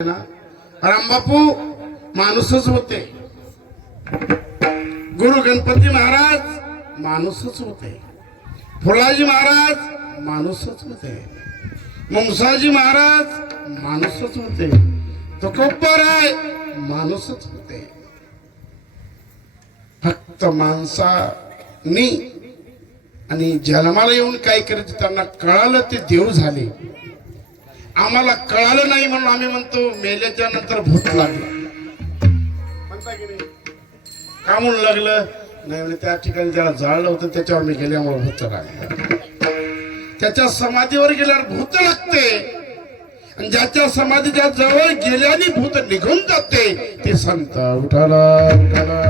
ना रामबापू माणूसच होते, गुरु गणपती महाराज माणूसच होते, फुलाजी महाराज माणूसच होते, मुंसाजी महाराज माणूसच होते, तुकोबराय माणूसच होते. फक्त माणसानी आणि जन्माला येऊन काय करायचं त्यांना कळालं ते देव झाले. आम्हाला कळालं नाही म्हणून आम्ही म्हणतो मेल्याच्या नंतर भूत लागलं म्हणता की नाही. का म्हणून लागलं नाही म्हणजे त्या ठिकाणी त्याला जाळलं होतं त्याच्यावर मी गेल्यामुळे भूत लागलं. त्याच्या समाधीवर गेल्यावर भूत लागते आणि ज्याच्या समाधीच्या जवळ गेल्याने भूत निघून जाते ते संत उठाला उठाला.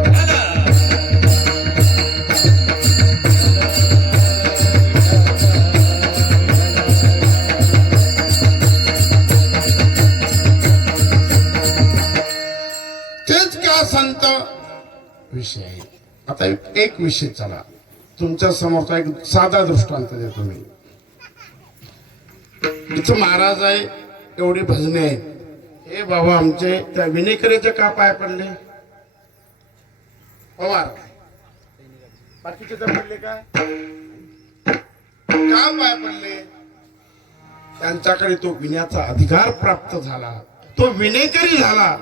संत विषय आहे. आता एक विषय चला तुमच्या समोरचा एक साधा दृष्टांत देतो मी. इथं महाराज आहे, एवढी भजने आहेत. हे बाबा आमचे त्या विनेकरेचे का पाय पडले पवार बाकीचे तर पडले काय का पाय पडले. त्यांच्याकडे तो विण्याचा अधिकार प्राप्त झाला, तो विनेकरी झाला.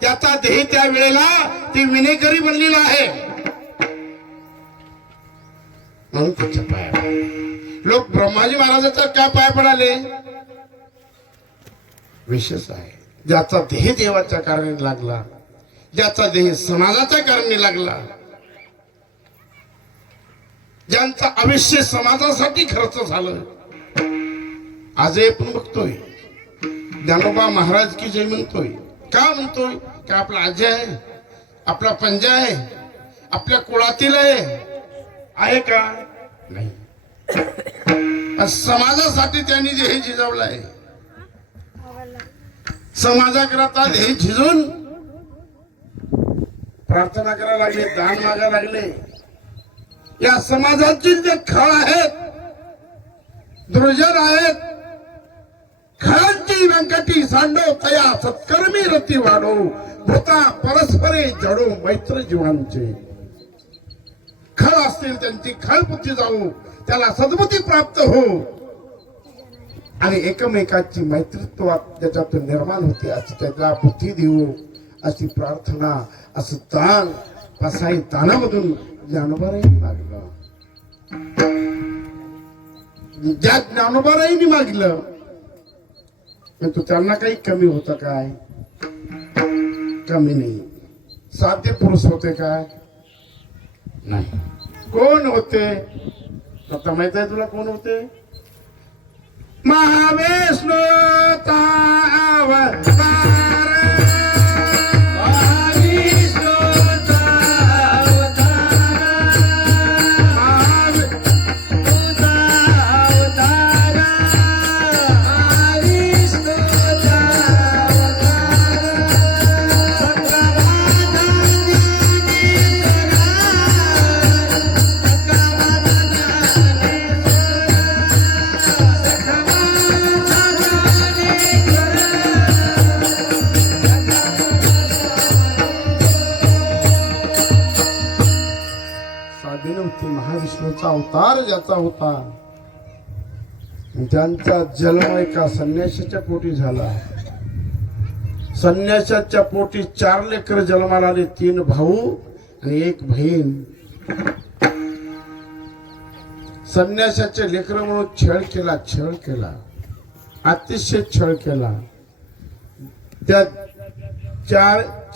त्याचा देह त्या वेळेला ती विनेकरी बनलेला आहे म्हणून त्याच्या पाया. लोक ब्रह्माजी महाराजाचा काय पाय पडाले विशेष आहे. ज्याचा देह देवाच्या कारणी लागला, ज्याचा देह समाजाच्या कारणी लागला, ज्यांचा आयुष्य समाजासाठी खर्च झालं. आजही आपण बघतोय ज्ञानोबा महाराज की जय म्हणतोय. का म्हणतोय का आपला आजी आहे, आपला पंजा आहे, आपल्या कुळातील आहे का नाही. समाजासाठी त्यांनी जे झिजवलंय, समाजाकरता हे झिजून प्रार्थना करायला लागले, दान मागायला लागले. या समाजाची जे खळ आहेत, दुर्जन आहेत, खळांची व्यंकटी सांडो तया सत्कर्मी रती वाढो भूता परस्परे जडो मैत्र जीवांचे. खळ असतील त्यांची खळपुती जाऊ, त्याला सद्बुद्धी प्राप्त हो आणि एकमेकाची मैत्रित्वात त्याच्यातून निर्माण होते अशी त्याला बुद्धी देऊ अशी प्रार्थना, असं ताण पसाई ताणामधून ज्ञानोबारायांनी मागलं. ज्या ज्ञानोबारायांनी मागलं पण त्यांना काही कमी होतं काय, कमी नाही. साध्य पुरुष होते काय नाही. कोण होते आता माहित आहे तुला कोण होते. महाविष्णू महाविष्णूचा अवतार ज्याचा होता, त्यांचा जन्म एका संन्याशाच्या पोटी झाला. संन्याशाच्या पोटी 4 लेकर जन्माला आले, 3 भाऊ आणि 1 बहीण. संन्याशाचे लेकर म्हणून छळ केला, अतिशय छळ केला. त्या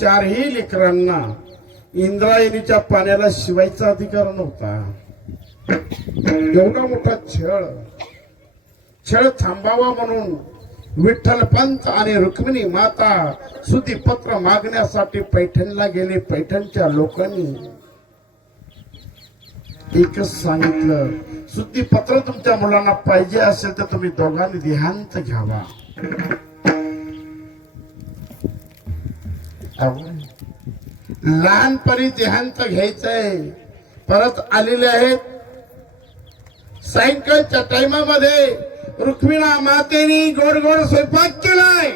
चारही लेकरांना इंद्रायणीच्या पाण्याला शिवायचा अधिकार नव्हता. एवढा मोठा छळ थांबावा म्हणून विठ्ठल पंत आणि रुक्मिणी माता सुधीपत्र मागण्यासाठी पैठणला गेले. पैठणच्या लोकांनी एकच सांगितलं, सुधीपत्र तुमच्या मुलांना पाहिजे असेल तर तुम्ही दोघांनी देहांत घ्यावा. लहानपणी देहांत घ्यायचंय. परत आलेले आहेत सायंकाळच्या टाइमामध्ये रुक्मिणा मातेनी गोड गोड स्वयंपाक केलाय.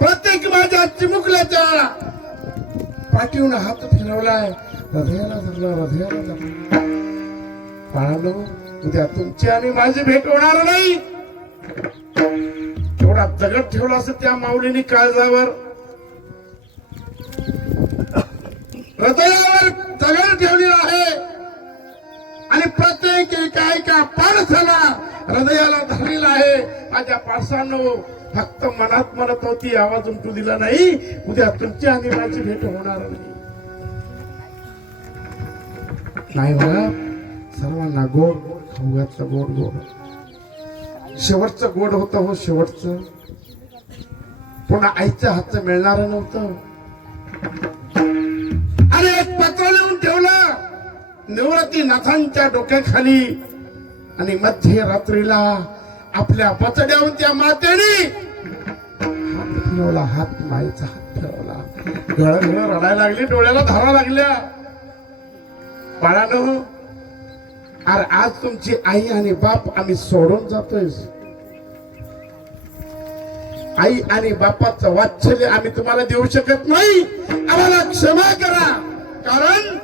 प्रत्येक माझ्या चिमुकल्याच्या पाठीहून हात फिरवलाय, हृदयाला धरला, हृदयाला धरला. पाहलो उद्या तुमची आणि माझी भेट होणार नाही. तेवढा दगड ठेवला असं त्या माऊलीने काळजावर, हृदयावर दगड ठेवलेला आहे आणि प्रत्येक एका पारसाला हृदयाला धरलेला आहे. माझ्या पारसांनो फक्त मनात म्हणत होती, आवाज उमटू दिला नाही, उद्या तुमची आणि माझी भेट होणार नाही बघा. सर्वांना गोड गोड खाऊ घातलं, गोड गोड. शेवटचं गोड होतं हो, शेवटचं. पुन्हा आईच्या हातचं मिळणार नव्हतं. अरे एक पत्र लिहून ठेवलं निवृत्तीनाथांच्या डोक्याखाली आणि मध्यरात्रीला आपल्या बचड्यावर त्या मातेने हात फिरवला, हात माईचा हात फिरवला. गळगळ रडायला लागली, डोळ्याला धारा लागल्या. बाळानो, अरे आज तुमची आई आणि बाप आम्ही सोडून जातोय. आई आणि बापाचं वात्सल्य आम्ही तुम्हाला देऊ शकत नाही. आम्हाला क्षमा करा, कारण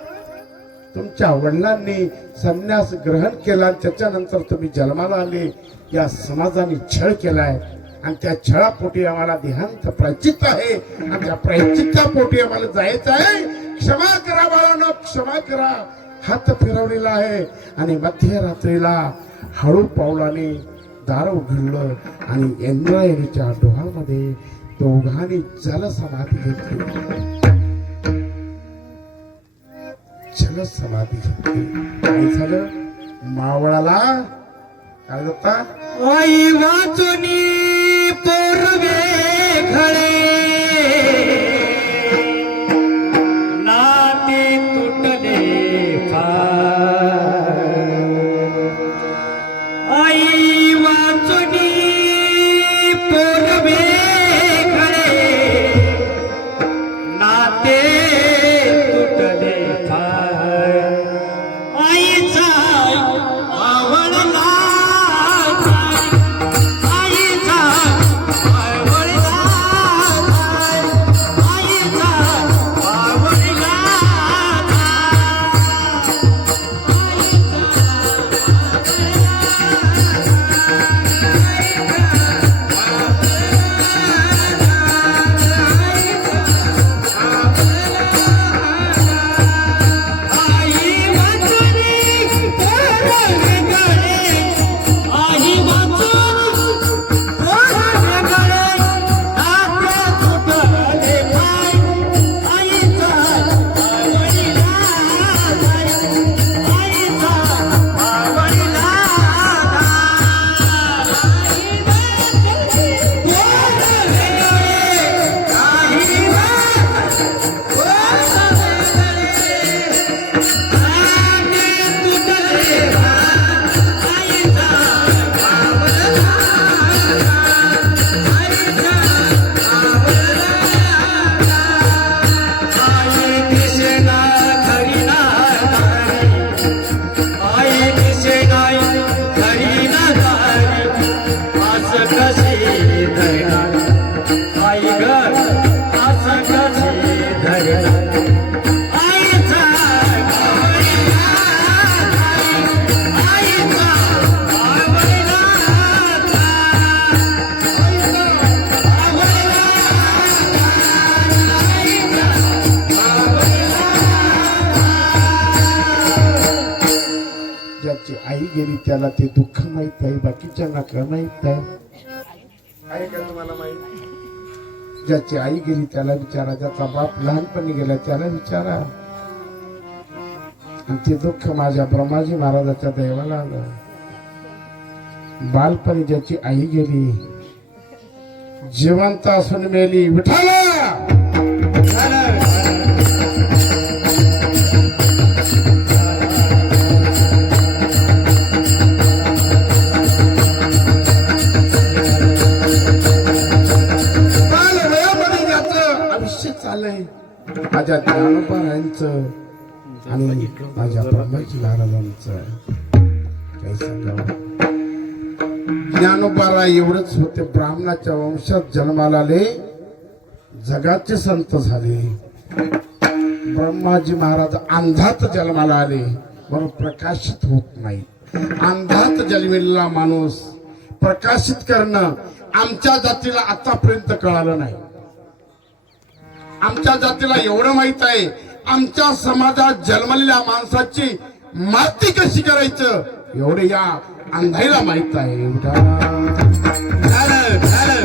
तुमच्या वडिलांनी संन्यास ग्रहण केला, त्याच्यानंतर तुम्ही जन्माला आले. या समाजाने छळ केलाय आणि त्या छळापोटी आम्हाला देहांत प्रायचित्त आहे आणि त्या प्रायचित्तापोटी आम्हाला जायचं आहे. क्षमा करा बाळांनो, क्षमा करा. हात फिरवलेला आहे आणि मध्यरात्रीला हळू पावलाने दार उघडलं आणि इंद्रायणीच्या डोहामध्ये दोघांनी जलसमाधी घेतली. जलसमाधी घेतली. काय झालं? मावळाला काय होता? आई वाचुनी पूर्वे घडे नाते तुटले फार. आई वाचुनी पूर्वे घडे नाते तुटले फार. आईचा आवडला आई गेली त्याला ते दुःख माहित आहे, बाकीच्यांना का माहित आहे? आहे का तुम्हाला माहित? ज्याची आई गेली त्याला विचारा, ज्याचा बाप लहानपणी गेला त्याला विचारा. आणि ते दुःख माझ्या ब्रह्माजी महाराजाच्या देवाला आलं. बालपणी ज्याची आई गेली, जिवंत असून मेली, विठाला माझ्या ज्ञानोबारायांचं आणि माझ्या ब्रह्माजी महाराजांचं काय सांगावं. ज्ञानोबारा एवढंच होते, ब्राह्मणाच्या वंशात जन्माला आले जगाचे संत झाले. ब्रह्माजी महाराज अंधात जन्माला आले, बरं प्रकाशित होत नाही. अंधात जन्मलेला माणूस प्रकाशित करणं आमच्या जातीला आतापर्यंत कळालं नाही. आमच्या जातीला एवढं माहित आहे, आमच्या समाजात जन्मलेल्या माणसाची माती कशी करायचं एवढे या अंधाईला माहित आहे. झालं, झालं.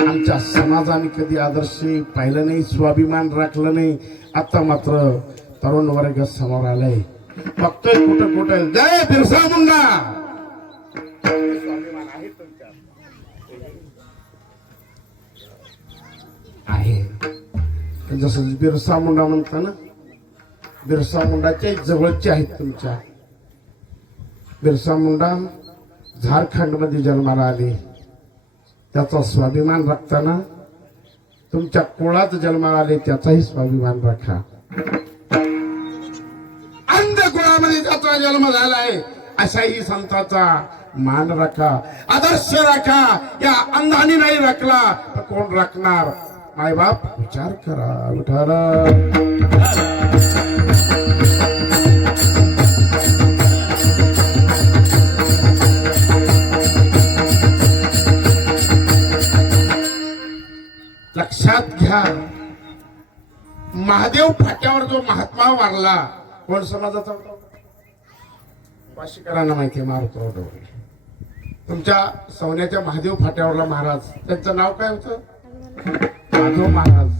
आमच्या समाजाने कधी आदर्श पाहिलं नाही, स्वाभिमान राखलं नाही. आता मात्र तरुण वर्ग समोर आलाय, बघतोय कुठं कुठं जय बिरसा मुंडा. स्वाभिमान आहे तुमच्यात, आहे. जसं बिरसा मुंडा म्हणता ना, बिरसा मुंडाच्या जवळचे आहेत तुमच्या. बिरसा मुंडा झारखंड मध्ये जन्माला आले, त्याचा स्वाभिमान राखताना तुमच्या कुळात जन्माला आले त्याचाही स्वाभिमान राखा. अंध कुळामध्ये त्याचा जन्म झालाय अशाही संताचा मान राखा, आदर्श राखा. या अंधाने नाही राखला तर कोण राखणार? मायबाप विचार करा. विठाला लक्षात घ्या, महादेव फाट्यावर जो महात्मा वारला, कोण समाजाचा होता? वाशीकरांना माहिती आहे, मारुतराव ढवळे. तुमच्या सवण्याच्या महादेव फाट्यावरला महाराज, त्यांचं नाव काय होतं? माधव महाराज.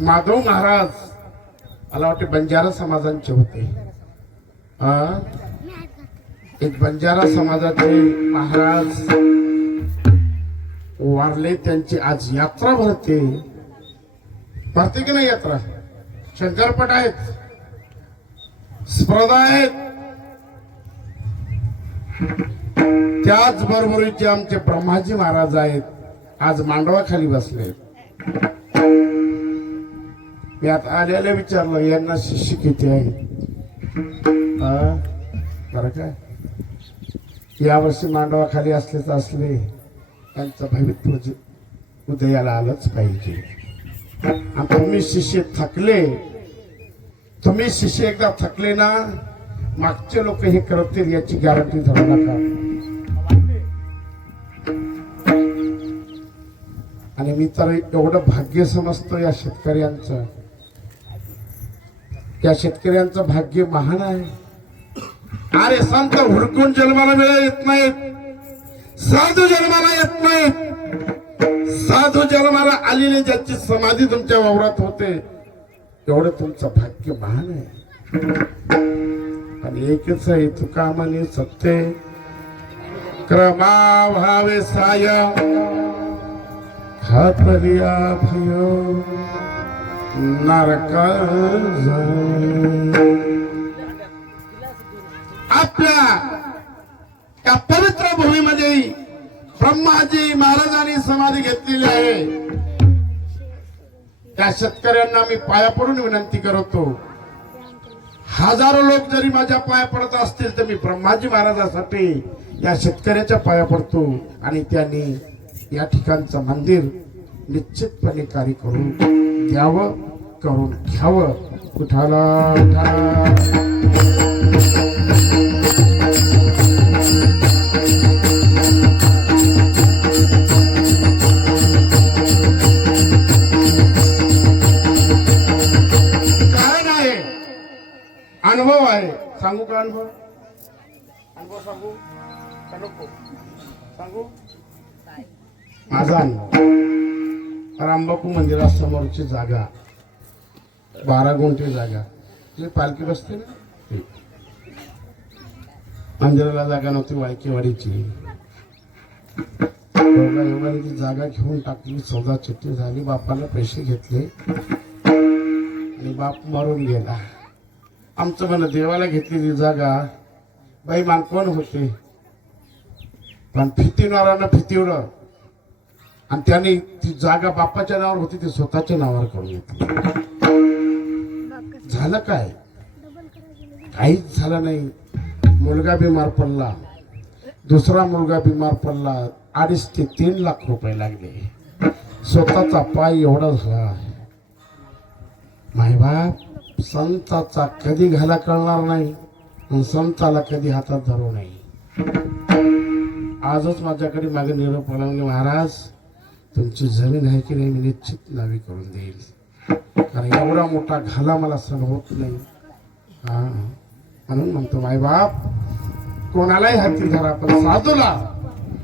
माधव महाराज मला वाटते बंजारा समाजांचे होते. एक बंजारा समाजाचे महाराज वारले, त्यांची आज यात्रा भरते. भरते की नाही यात्रा? शंकरपट आहेत, स्पर्धा आहेत. त्याचबरोबरीचे आमचे ब्रह्माजी महाराज आहेत, आज मांडवाखाली बसले. मी आता आल्याला विचारलं यांना शिष्य किती आहेत. बरं काय, यावर्षी मांडवाखाली असलेच असले, त्यांचं भवित्व उदयाला आलंच पाहिजे. तुम्ही शिष्य थकले, तुम्ही शिष्य एकदा थकले ना, मागचे लोक हे करतील याची गॅरंटी धरू नका. आणि मी तर एवढं भाग्य समजतो या शेतकऱ्यांचं. या शेतकऱ्यांचं भाग्य महान आहे. अरे संत हुडकून जन्माला वेळ येत नाहीत, साधू जन्माला येत नाहीत. साधू जन्माला आलेले ज्याची समाधी तुमच्या वावरात होते, एवढं तुमचं भाग्य महान आहे. आणि एकच आहे, तुका म्हणे सत्य क्रमा भावे साय हातलिया भयो नरका आपल्या या पवित्र भूमीमध्ये ब्रह्माजी महाराजांनी समाधी घेतलेली आहे. त्या शेतकऱ्यांना मी पाया पडून विनंती करतो, हजारो लोक जरी माझ्या पाया पडत असतील तर मी ब्रह्माजी महाराजांसाठी या शेतकऱ्याच्या पाया पडतो. आणि त्यांनी या ठिकाणचं मंदिर निश्चितपणे कार्य करून द्यावं, करून घ्यावं. उठाला अनुभव आहे. सांगू का अनुभव? अनुभव सांगू का नको सांगू? माझा अनुभव, रामबापू मंदिरासमोरची जागा 12 गुंठे जागा, जी पालखी बसते ना, मंदिराला जागा नव्हती, वायकेवाडीची. ती जागा घेऊन टाकली, सौदा चिठ्ठी झाली, बापाला पैसे घेतले आणि बाप मरून गेला. आमचं म्हणा देवाला घेतलेली जागा बाई मान कोण होते, पण फितीनारांना फितीवलं आणि त्याने ती जागा बापाच्या नावावर होती ती स्वतःच्या नावावर करून घेतली. झालं काय? काहीच झालं नाही. मुलगा बिमार पडला, दुसरा मुलगा बिमार पडला, 2.5 ते 3 लाख रुपये लागले. स्वतःचा पाय एवढा झाला. मायबाप संताचा कधी घाला कळणार नाही आणि संताला कधी हातात धरू नये. आजच माझ्याकडे मागे निरोप आला, म्हणजे महाराज तुमची जमीन आहे की नाही मी निश्चित नावी करून देईल, कारण एवढा मोठा घाला मला सहन होत नाही. हा म्हणून म्हणतो मायबाप कोणालाही हाती धरा, पण साधूला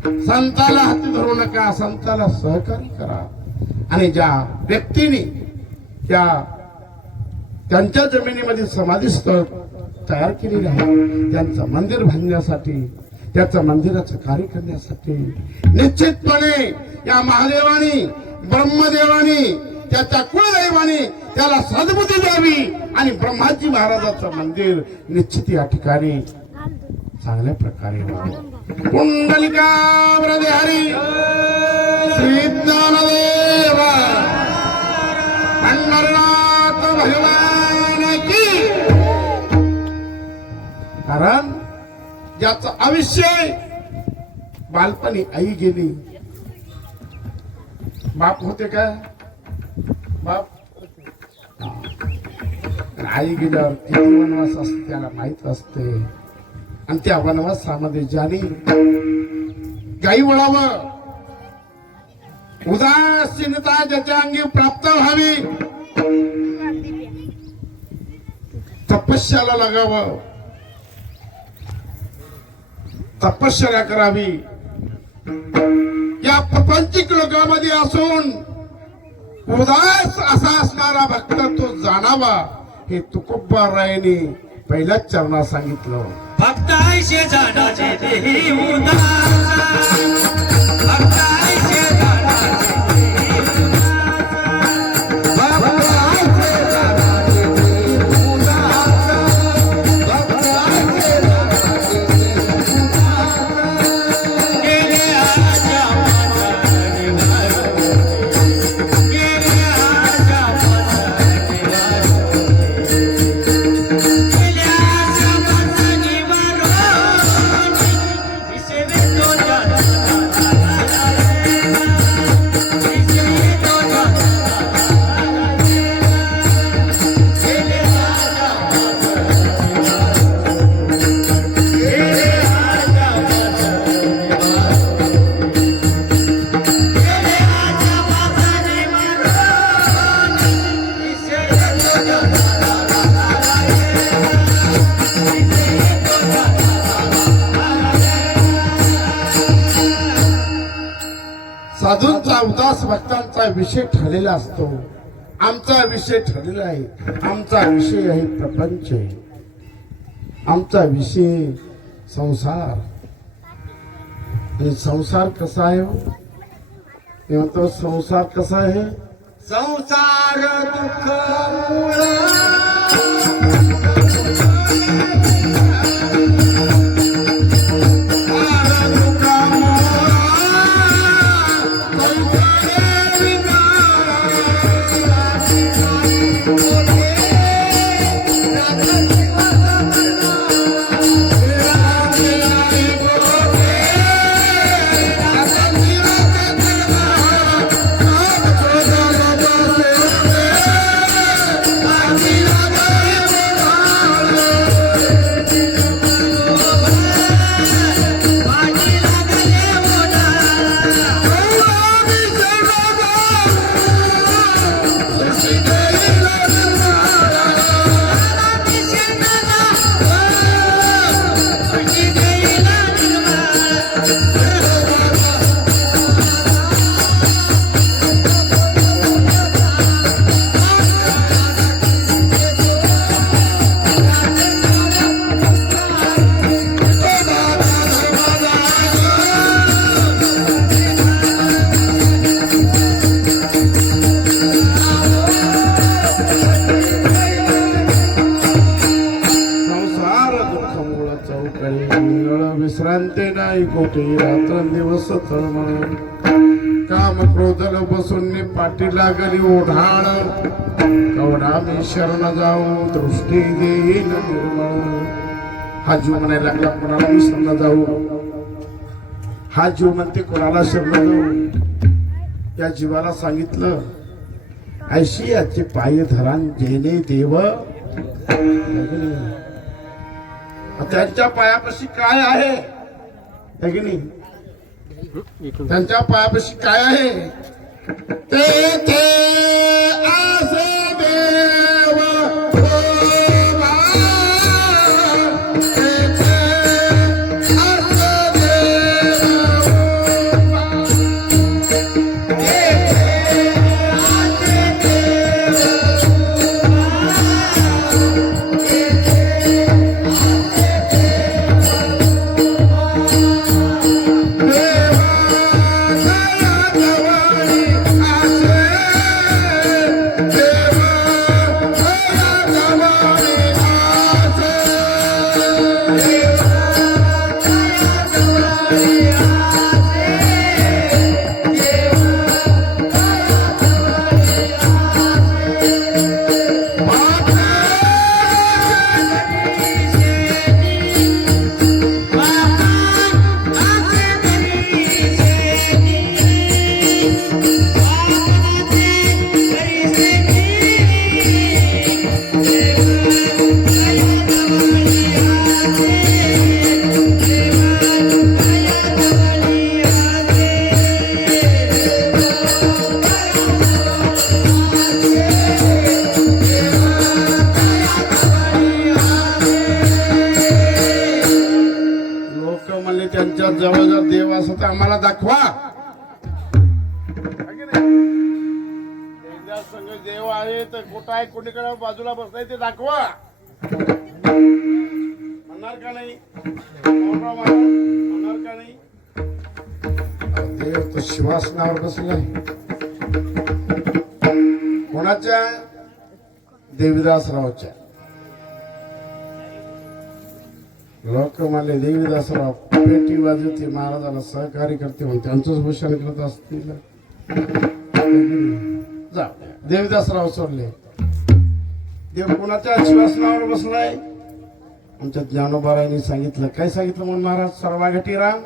संताला हाती धरू नका, संताला सहकार्य करा. आणि ज्या व्यक्तीने त्यांच्या जमिनीमध्ये समाधी स्थळ तयार केलेले आहे त्यांचं मंदिर बांधण्यासाठी, त्याचं मंदिराचं कार्य करण्यासाठी निश्चितपणे या महादेवानी ब्रह्मदेवानी त्याच्या कुलदैवानी त्याला सद्बुद्धी द्यावी आणि ब्रह्माजी महाराजाचं मंदिर निश्चित या ठिकाणी चांगल्या प्रकारे व्हावं. कुंडलिका वरदे हरी श्री ज्ञानदेव पंढरनाथ भगवान की. कारण ज्याचं आयुष्य बालपणी आई गेली, बाप होते का? बाप आई गेल्यावर किती वनवास असते त्याला माहित असते. आणि त्या वनवासामध्ये ज्याने गाई वळावं, उदासीनता ज्याच्या अंगी प्राप्त व्हावी, तपस्याला लागावं, तपश्चर्या करावी. या प्रपंचिक लोकांमध्ये असून उदास असा असणारा भक्त तो जाणावा, हे तुकोबारायांनी पहिल्याच चरणात सांगितलं. भक्त ऐसे जाणाचे देही उदास, भक्त ऐसे जाणाचे देही उदास, भक्त ऐसे जाणाचे देही उदास, भक्त ऐसे जाणाचे देही उदास. गेले आजा माझा निवारो, गेले आजा माझा निवारो, गेले आजा माझा निवारो. इसे वे तो जाना इसे वे तो जाना गेले आजा माझा निवारो, गेले आजा माझा निवारो, गेले आजा माझा निवारो. इसे वे तो जाना साधूंचा उदास भक्तांचा विषय ठरलेला असतो. आमचा विषय ठरलेला आहे. आमचा विषय आहे प्रपंच, आमचा विषय संसार. आणि संसार कसा आहे? मी म्हणतो संसार कसा आहे? संसार दुःख मूळ, विश्रांती नाही कोठे रात्रंदिवस तळमळ. काम बसून पाठी लागली ओढाळ कवडा मी शरण जाऊ दृष्टी देईल निर्मळ. हा जीव म्हणायला लागला कोणाला मी शरण जाऊ. हा जीव म्हणते कोणाला शरण जाऊ. या जीवाला सांगितलं ऐशी याचे पाय धरान जेणे देव. त्यांच्या पायापाशी काय आहे है की नाही. त्यांच्या पायापाशी काय आहे तेथे आसे देव उभा. तेथे आसे देव उभा. तेथे आसे देव त्यांच्या जवळ जर देव असं तर आम्हाला दाखवा. संघ देव आहे तर कुठं आहे कोणीकडे बाजूला बसलाय ते दाखवा. म्हणणार का नाही म्हणणार का नाही. देव तो शिवासनावर बसलाय. कोणाच्या देवीदासरावच्या. लोकमान्य देवीदासराव पेटी वाजवते महाराजाला सहकार्य करते म्हणून त्यांचंच भूषण करत असतील. जा देवीदासराव सोडले. देव कोणाच्या शिवासनावर बसलाय. आमच्या ज्ञानोबारायांनी सांगितलं. काय सांगितलं म्हणून महाराज सर्वाघटी राम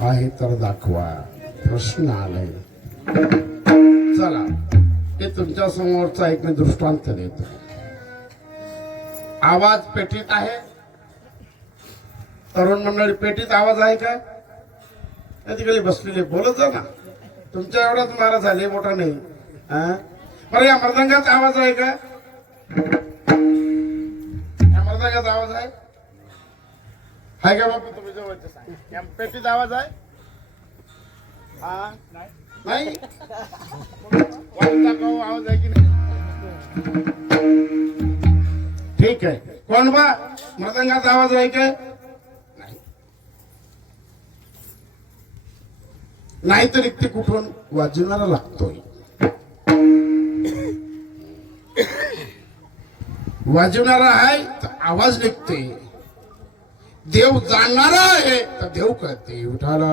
आहे तर दाखवा. प्रश्न आलाय. चला हे तुमच्या समोरचा एक मी दृष्टांत देतो. आवाज पेटीत आहे. तरुण मंडळी पेटीत आवाज आहे का. तिकडे बसलेले बोलत जा ना. तुमच्या एवढाच मारा झाले मोठा नाही. बरं या मृदंगात आवाज आहे का. या मृदंगात आवाज आहे का बापू. तुम्ही जवळचे सांग. या पेटीत आवाज आहे. हा नाही आवाज आहे की नाही. ठीक आहे. कोण बा मृदंगात आवाज आहे का. नाही तर इथे कुठून वाजवणारा लागतोय. वाजवणारा आहे तर आवाज निघते. देव जाणणारा आहे तर देव कळते. उठाला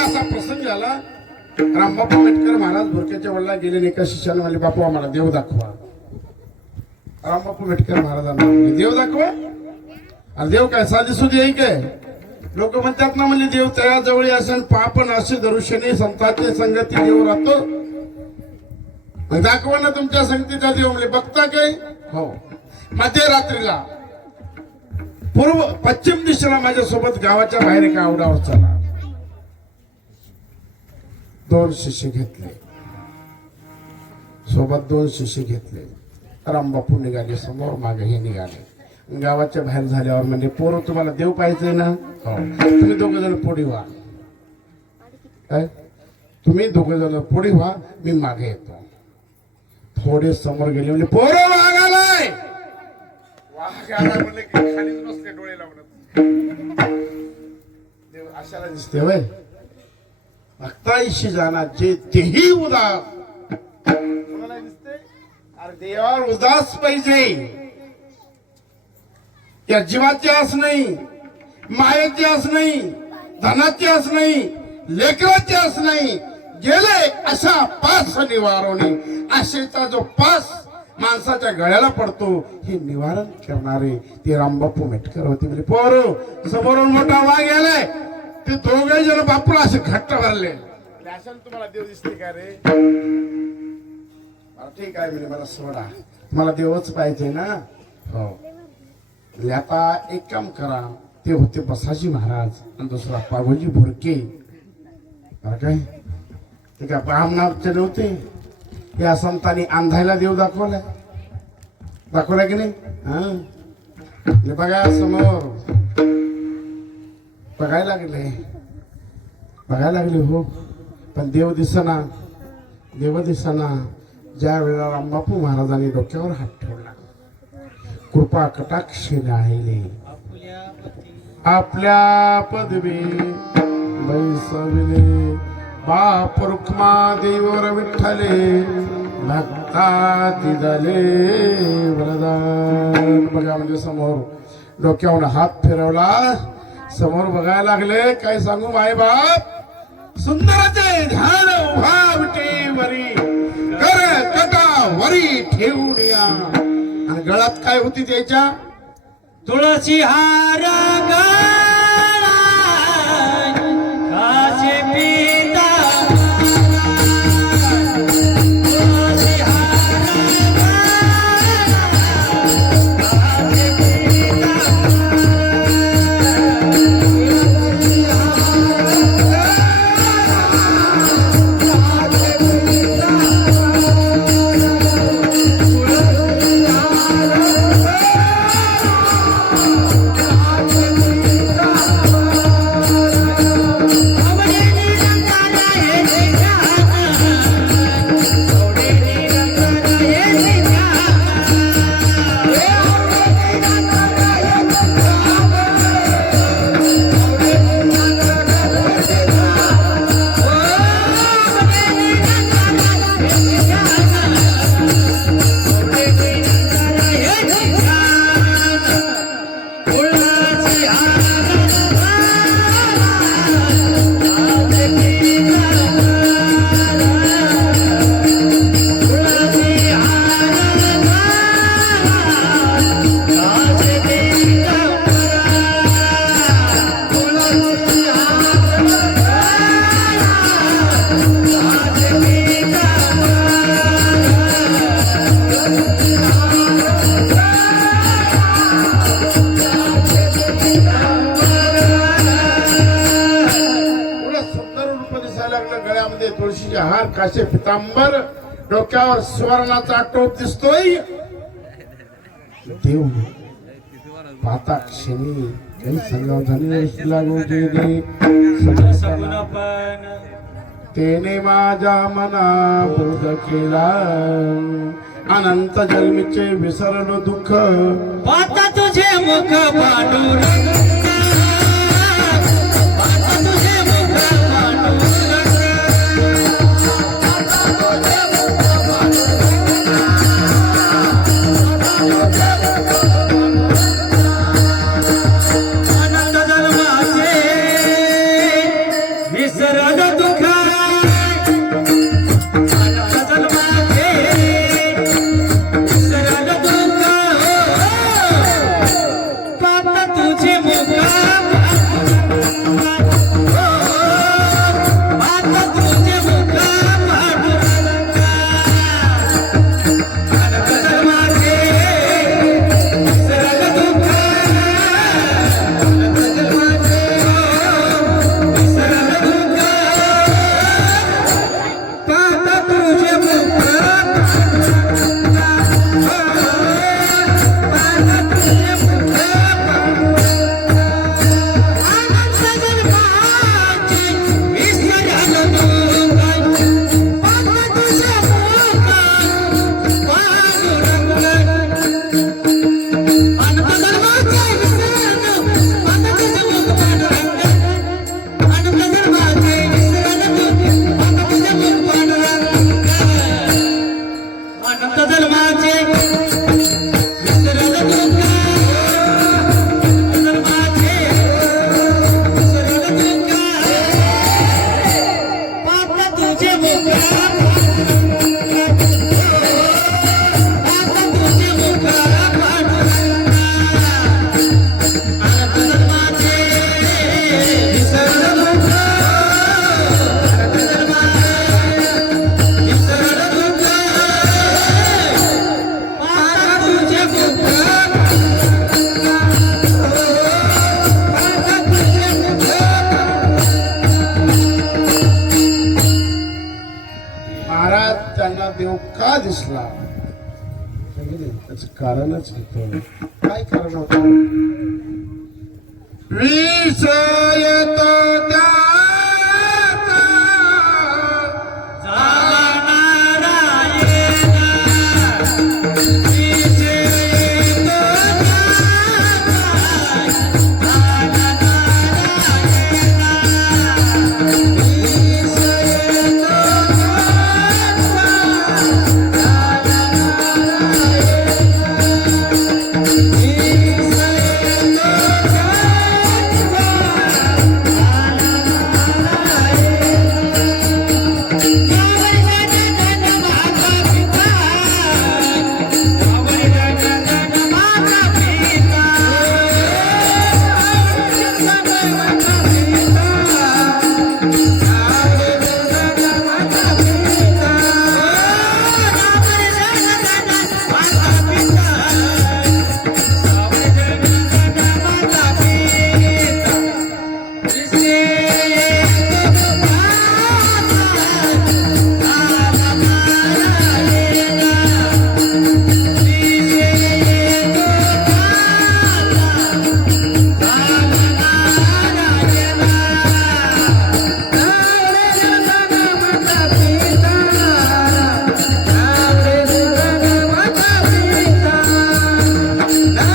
असा प्रसंग झाला. रामबापू मेटकर महाराज भुरक्याच्या वडिला गेले. एका शिष्याने म्हणले बापू आम्हाला देव दाखवा. रामबापू मेटकर महाराजांना देव दाखवा. अरे देव काय साधी सुधी आहे काय? लोक म्हणतात ना म्हणजे देव तया जवळ असेल पापण असे दरुशनी संतांची संगती देव राहतो. मग दाखवा ना तुमच्या संगतीचा देव म्हणजे बघता काय? हो, मध्यरात्रीला पश्चिम दिशेला माझ्यासोबत गावाच्या बाहेर एका आवडावर चला. 2 शिष्य घेतले सोबत, 2 शिष्य घेतले. रामबापू निघाले समोर, मागे हे निघाले. गावाच्या बाहेर झाल्यावर म्हणजे पोरं तुम्हाला देव पाहिजे ना? हो, तुम्ही 2 जण पुढे व्हा. काय तुम्ही 2 जण पुढे व्हा, मी मागे येतो. थोडे समोर गेले म्हणजे पोरं वाघालाय म्हणले की खालीच बसले डोळे लावून. देव अशाला दिसते वय भक्ताईशी जाणार जे तेही उदास. कोणाला दिसते? अरे देवावर उदास पाहिजे. या जीवाची आस नाही, मायेची आस नाही, धनाची आस नाही, लेकराची आस नाही. गेले अशा पास निवारणे. आशेचा जो पास माणसाच्या गळ्याला पडतो हे निवारण करणारे ते रामबापू मेटकर होते. म्हणजे पोर समोरून मोठा वाघ गेलाय, ते 2 जण बापूला असे घट्ट भरले. अशाने तुम्हाला देव दिसते का रे? ठीक आहे म्हणजे मला सोडा, मला देवच पाहिजे ना. हो, म्हणजे आता एक काम करा. ते होते बसाजी महाराज आणि दुसरा पागोजी भुरके. काय ते काय ब्राह्मणाचे नव्हते. या संतांनी अंधायला देव दाखवला की नाही? हा, बघा समोर बघायला लागले हो, पण देव दिसना. ज्या वेळेला रामबापू महाराजांनी डोक्यावर हात ठेवला, कृपा कटाक्षे राहिले. आपल्या पदवी बैसविले बाप रुक्मा देवर विठ्ठले भक्ता दिदले वरदान. बघा म्हणजे समोर डोक्यावर हात फिरवला, समोर बघायला लागले. काय सांगू माय बाप, सुंदराचे ध्यान उभा विटेवरी कर कटा वरी ठेवून या. आणि गळ्यात काय होती त्याच्या? तुळशी हार गळा काचे पिता. तुळशी हार तुळशीचे हार, काशे पितांबर, डोक्यावर सुवर्णाचा टोप दिसतोय. देव पाहता क्षणी काही संगाव झाले लागू गेले. तेने माझ्या मना बोध केला, अनंत जन्मीचे विसरलो दुःख. पाहता तुझे मुख पांडुरंग, पाहता तुझे मुख पांडुरंग. अनंत जन्माचे विसरलो दुःख, अनंत जन्माचे विसरलो दुःख. पाहता तुझे का दिसला त्याच कारणच होतं. काय कारण होतं? विषय